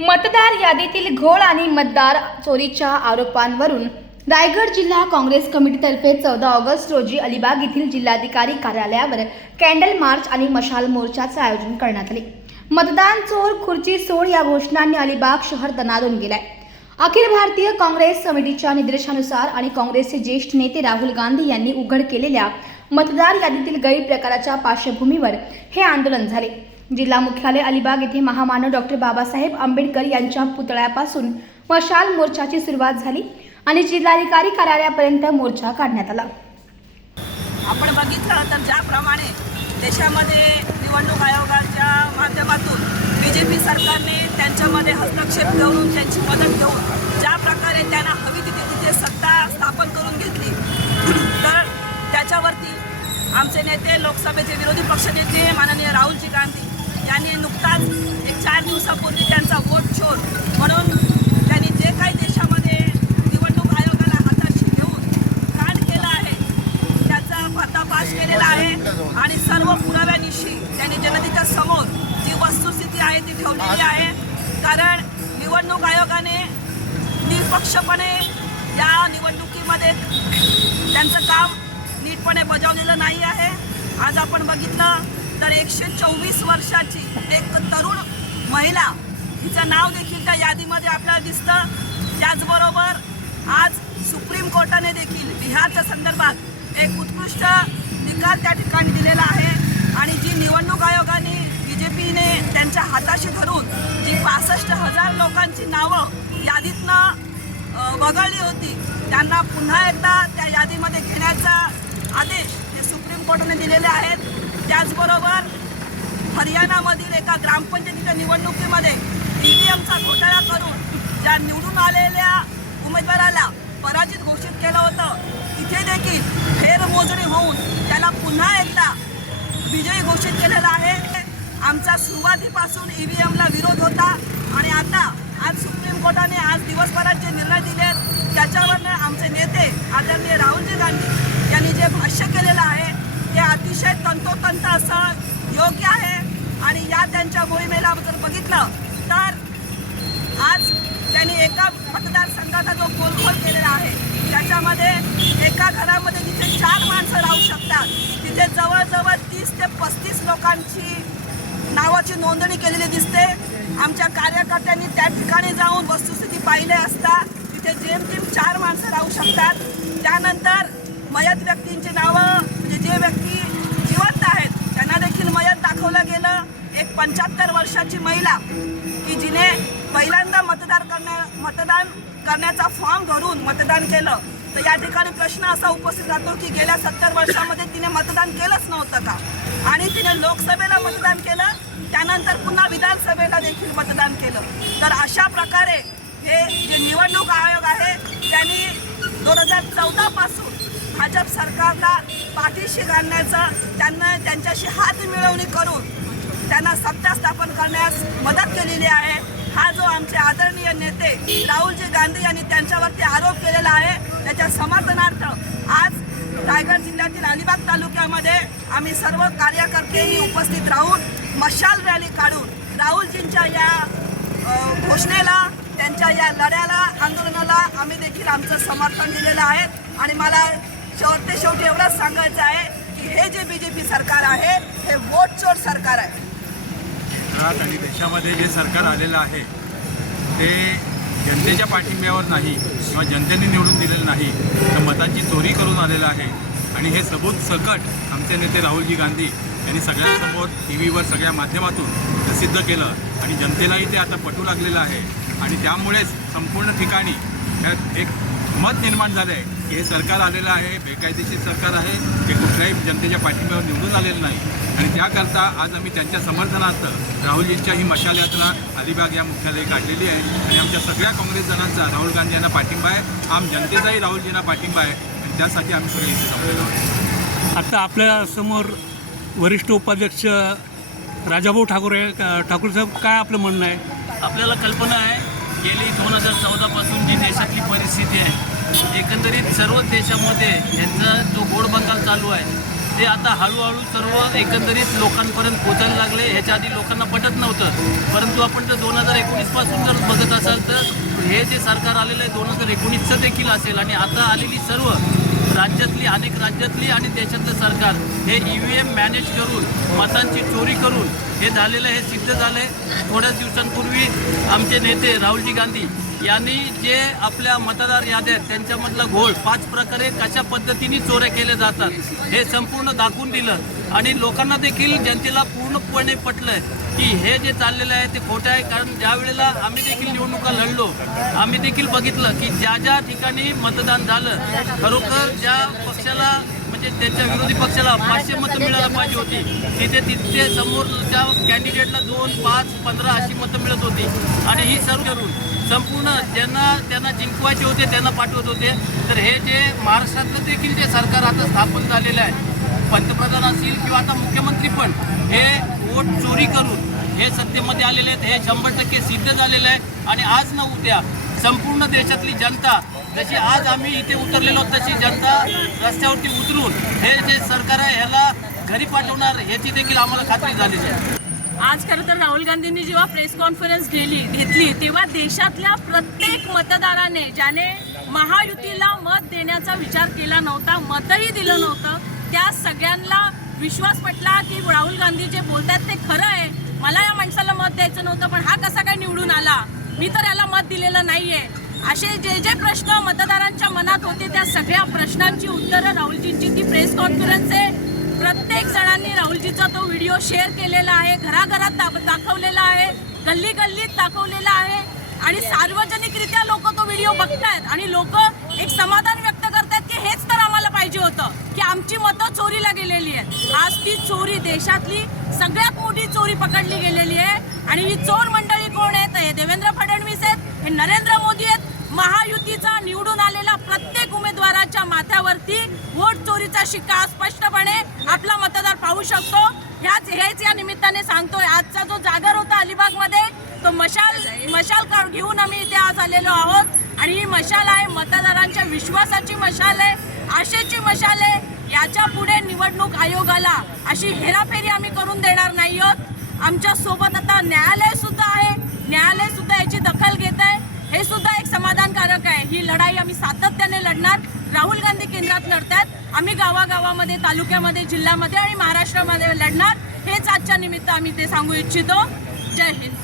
मतदार यादीतील घोळ आणि मतदार चोरीच्या आरोपांवरून रायगड जिल्हा काँग्रेस कमिटीतर्फे चौदा ऑगस्ट रोजी अलिबाग येथील जिल्हाधिकारी कार्यालयावर कॅन्डल मार्च आणि मशाल मोर्चाचे आयोजन करण्यात आले. मतदान चोर खुर्ची सोड या घोषणांनी अलिबाग शहर दणानून गेलाय. अखिल भारतीय काँग्रेस समितीच्या निर्देशानुसार आणि काँग्रेसचे ज्येष्ठ नेते राहुल गांधी यांनी उघड केलेल्या मतदार यादीतील गैरप्रकाराच्या पार्श्वभूमीवर हे आंदोलन झाले. जिल्हा मुख्यालय अलिबाग येथे महामानव डॉक्टर बाबासाहेब आंबेडकर यांच्या पुतळ्यापासून मशाल मोर्चाची सुरुवात झाली आणि जिल्हाधिकारी कार्यालयापर्यंत मोर्चा काढण्यात आला. आपण बघितलं तर ज्याप्रमाणे देशामध्ये निवडणूक आयोगाच्या माध्यमातून बी जे पी सरकारने त्यांच्यामध्ये हस्तक्षेप करून त्यांची मदत घेऊन ज्या प्रकारे त्यांना हवी तिथे तिथे सत्ता स्थापन करून घेतली. तर त्याच्यावरती आमचे नेते लोकसभेचे विरोधी पक्षनेते माननीय राहुलजी गांधी यांनी नुकताच एक चार दिवसापूर्वी त्यांचा वोट चोर म्हणून आहे आहे. कारण निवडणूक आयोगाने निष्पक्षपणे या निवडणुकीमध्ये त्यांचं काम नीटपणे बजावलेलं नाही आहे. आज आपण बघितलं तर एकशे चोवीस वर्षाची एक तरुण महिला तिचं नाव देखील त्या यादीमध्ये आपल्याला दिसतं. त्याचबरोबर आज सुप्रीम कोर्टाने देखील बिहारच्या संदर्भात एक उत्कृष्ट निकाल त्या ठिकाणी दिलेला आहे. आणि जी निवडणूक आयोगाने जे पीने त्यांच्या हाताशी धरून जी पासष्ट हजार लोकांची नावं यादीतनं वगळली होती त्यांना पुन्हा एकदा त्या यादीमध्ये घेण्याचा आदेश हे सुप्रीम कोर्टाने दिलेले आहेत. त्याचबरोबर हरियाणामधील एका ग्रामपंचायतीच्या निवडणुकीमध्ये ई व्ही एमचा घोटाळा करून ज्या निवडून आलेल्या उमेदवाराला पराजित घोषित केलं होतं तिथे देखील फेरमोजणी होऊन त्याला पुन्हा एकदा विजयी घोषित केलेला आहे. आमचा सुरुवातीपासून ई व्ही एमला विरोध होता आणि आता आज सुप्रीम कोर्टाने आज दिवसभरात जे निर्णय आहेत त्याच्यावरनं आमचे नेते आदरणीय राहुलजी गांधी यांनी जे भाष्य केलेलं आहे ते अतिशय तंतोतंत असं योग्य आहे. आणि या त्यांच्या मोहिमेला जर बघितलं तर आज त्यांनी एका मतदारसंघाचा जो गोलखोल केलेला आहे त्याच्यामध्ये एका घरामध्ये जिथे चार माणसं राहू शकतात तिथे जवळजवळ तीस ते पस्तीस लोकांची नावाची नोंदणी केलेली दिसते. आमच्या कार्यकर्त्यांनी त्या ठिकाणी जाऊन वस्तुस्थिती पाहिले असता तिथे जेमतेम चार माणसं राहू शकतात. त्यानंतर मयत व्यक्तींची नावं म्हणजे जे व्यक्ती जिवंत आहेत त्यांना देखील मयत दाखवलं गेलं. एक पंच्याहत्तर वर्षाची महिला की जिने पहिल्यांदा मतदार करण्या मतदान करण्याचा फॉर्म भरून मतदान केलं. तर या ठिकाणी प्रश्न असा उपस्थित राहतो की गेल्या सत्तर वर्षामध्ये तिने मतदान केलंच नव्हतं का? आणि तिने लोकसभेला मतदान केलं त्यानंतर पुन्हा विधानसभेला देखील मतदान केलं. तर अशा प्रकारे हे जे निवडणूक आयोग आहे त्यांनी दोन हजार चौदा पासून भाजप सरकारला पाठीशी घालण्याचं त्यांना त्यांच्याशी हात मिळवणी करून त्यांना सत्ता स्थापन करण्यास मदत केलेली आहे. हा जो आमचे आदरणीय नेते राहुलजी गांधी यांनी त्यांच्यावरती आरोप केलेला आहे त्याच्या समर्थनार्थ आज रायगड जिल्ह्यातील अलिबाग तालुक्यामध्ये आम्ही सर्व कार्यकर्तेही उपस्थित राहून मशाल रॅली काढून राहुलजींच्या या घोषणेला त्यांच्या या लढ्याला आंदोलनाला आम्ही देखील आमचं समर्थन दिलेलं आहे. आणि मला शेवटते शेवटी एवढंच सांगायचं आहे की हे जे बी जे पी सरकार आहे हे वोट चोर सरकार आहे. आणि देशामध्ये जे सरकार आलेलं आहे ते जनतेच्या पाठिंब्यावर नाही किंवा जनतेने निवडून दिलेलं नाही तर मतांची चोरी करून आलेलं आहे. आणि हे सबूत सकट आमचे नेते राहुलजी गांधी यांनी सगळ्यांसमोर टी व्हीवर सगळ्या माध्यमातून प्रसिद्ध केलं आणि जनतेलाही ते आता पटू लागलेलं आहे. आणि त्यामुळेच संपूर्ण ठिकाणी ह्या एक मत निर्माण झालं आहे की हे सरकार आलेलं आहे बेकायदेशीर सरकार आहे. हे कुठल्याही जनतेच्या पाठिंब्यावर निवडून आलेलं नाही. आणि त्याकरता आज आम्ही त्यांच्या समर्थनार्थ राहुलजींच्या ही मशाल यात्रा अलिबाग या मुख्यालयी काढलेली आहे. आणि आमच्या सगळ्या काँग्रेस जणांचा राहुल गांधी यांना पाठिंबा आहे. आम जनतेचाही राहुलजींना पाठिंबा आहे. आणि त्यासाठी आम्ही सगळे इथे जमलेलो आहोत. आता आपल्यासमोर वरिष्ठ उपाध्यक्ष राजाभाऊ ठाकूर ठाकूर साहेब काय आपलं म्हणणं आहे? आपल्याला कल्पना आहे गेली दोन हजार चौदापासून जी देशातली परिस्थिती एकंदरीत सर्व देशामध्ये यांचा जो गोड बंगाल चालू आहे ते आता हळूहळू सर्व एकंदरीत लोकांपर्यंत पोचायला लागले. ह्याच्या आधी लोकांना पटत नव्हतं. परंतु आपण जर दोन हजार एकोणीसपासून जर बघत असाल तर हे जे सरकार आलेलं आहे दोन हजार एकोणीसचं देखील असेल आणि आता आलेली सर्व राज्यातली अनेक राज्यातली आणि देशातलं सरकार हे ई व्ही एम मॅनेज करून मतांची चोरी करून हे झालेलं हे सिद्ध झालं आहे थोड्याच दिवसांपूर्वी आमचे नेते राहुलजी गांधी यांनी जे आपल्या मतदार याद्या आहेत त्यांच्यामधला घोळ पाच प्रकारे कशा पद्धतीने चोऱ्या केल्या जातात हे संपूर्ण दाखवून दिलं. आणि लोकांना देखील जनतेला पूर्णपणे पटलंय की हे जे चाललेलं आहे ते खोटं आहे कारण ज्या वेळेला आम्ही देखील निवडणुका लढलो आम्ही देखील बघितलं की ज्या ज्या ठिकाणी मतदान झालं खरोखर ज्या पक्षाला म्हणजे त्यांच्या विरोधी पक्षाला पाचशे मतं मिळायला पाहिजे होती तिथे तिथे समोरच्या कॅन्डिडेटला दोन पाच पंधरा अशी मतं मिळत होती. आणि ही सर्व करून संपूर्ण ज्यांना त्यांना जिंकवायचे होते त्यांना पाठवत होते. तर हे जे महाराष्ट्रातलं देखील जे सरकार आता स्थापन झालेलं आहे पंतप्रधान असतील किंवा आता मुख्यमंत्री पण हे वोट चोरी करून हे सत्तेमध्ये आलेले आहेत हे शंभर टक्के सिद्ध झालेलं आहे. आणि आज न उद्या संपूर्ण देशातली जनता जशी आज आम्ही इथे उतरलेलो तशी जनता रस्त्यावरती उतरून हे जे सरकार आहे ह्याला घरी पाठवणार ह्याची देखील आम्हाला खात्री झालेली आहे. आज खरं तर राहुल गांधींनी जेव्हा प्रेस कॉन्फरन्स गेली घेतली तेव्हा देशातल्या प्रत्येक मतदाराने ज्याने महायुतीला मत देण्याचा विचार केला नव्हता मतही दिलं नव्हतं त्या सगळ्यांना विश्वास पटला की राहुल गांधी जे बोलतात ते खरं आहे. मला या माणसाला मत द्यायचं नव्हतं पण हा कसा काय निवडून आला? मी तर याला मत दिलेलं नाहीये. असे जे जे प्रश्न मतदारांच्या मनात होते त्या सगळ्या प्रश्नांची उत्तरं राहुलजींची ती प्रेस कॉन्फरन्स आहे. प्रत्येक जणांनी राहुलजीचा तो व्हिडिओ शेअर केलेला आहे घराघरात दा- दाखवलेला आहे गल्ली गल्लीत दाखवलेला आहे आणि सार्वजनिकरित्या लोक तो व्हिडिओ बघतायत आणि लोक एक समाधान व्यक्त करतायत की हेच तर आम्हाला पाहिजे होतं की आमची मतं चोरीला गेलेली आहेत. आज ती चोरी देशातली सगळ्यात मोठी चोरी पकडली गेलेली आहे आणि ही चोर मंडळी कोण आहेत? हे देवेंद्र फडणवीस आहेत हे नरेंद्र मोदी आहेत. महायुतीचा निवडून आलेला प्रत्येक उमेदवाराच्या माथ्यावरती वोट चोरीचा शिक्का स्पष्टपणे आपला मतदार पाहू शकतो. ह्याच हेच या निमित्ताने सांगतोय आजचा जो जागर होता अलिबागमध्ये तो मशाल मशाल घेऊन आम्ही इथे आज आलेलो आहोत. आणि ही मशाल आहे मतदारांच्या विश्वासाची मशाल आहे आशेची मशाल आहे. याच्यापुढे निवडणूक आयोगाला अशी हेराफेरी आम्ही करून देणार नाही आहोत. आमच्यासोबत आता न्यायालय सुद्धा आहे. न्यायालय सुद्धा याची दखल घेत आहे हे सुद्धा एक समाधानकारक आहे. ही लढाई आम्ही सातत्याने लढणार. राहुल गांधी केंद्रात लढतात आम्ही गावागावामध्ये तालुक्यामध्ये जिल्ह्यामध्ये आणि महाराष्ट्रामध्ये लढणार. हेच आजच्या निमित्त आम्ही ते सांगू इच्छितो. जय हिंद.